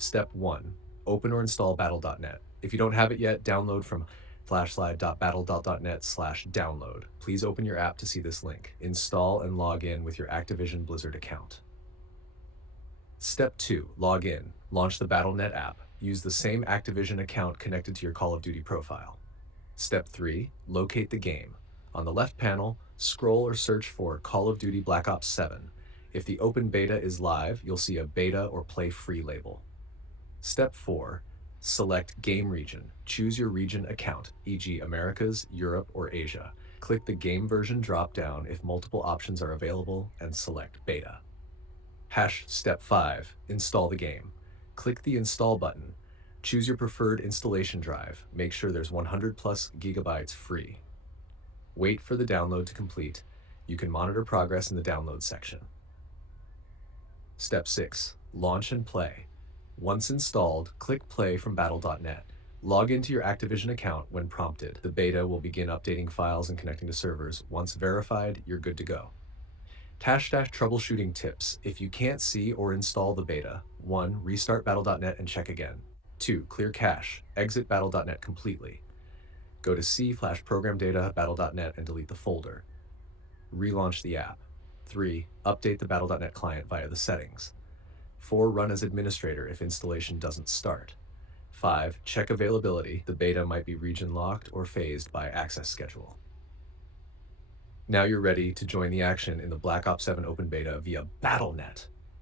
Step 1. Open or install battle.net. If you don't have it yet, download from flashlight.battle.net/download. Please open your app to see this link. Install and log in with your Activision Blizzard account. Step 2. Log in. Launch the Battle.net app. Use the same Activision account connected to your Call of Duty profile. Step 3. Locate the game. On the left panel, scroll or search for Call of Duty Black Ops 7. If the open beta is live, you'll see a beta or play free label. Step 4. Select Game Region. Choose your region account, e.g. Americas, Europe, or Asia. Click the Game Version drop-down if multiple options are available and select Beta. Step 5. Install the game. Click the Install button. Choose your preferred installation drive. Make sure there's 100 plus gigabytes free. Wait for the download to complete. You can monitor progress in the download section. Step 6. Launch and play. Once installed, click Play from Battle.net. Log into your Activision account when prompted. The beta will begin updating files and connecting to servers. Once verified, you're good to go. Troubleshooting tips. If you can't see or install the beta, 1. Restart Battle.net and check again. 2. Clear cache. Exit Battle.net completely. Go to C/program data Battle.net and delete the folder. Relaunch the app. 3. Update the Battle.net client via the settings. 4. Run as administrator if installation doesn't start. 5. Check availability. The beta might be region locked or phased by access schedule. Now you're ready to join the action in the Black Ops 7 open beta via Battle.net.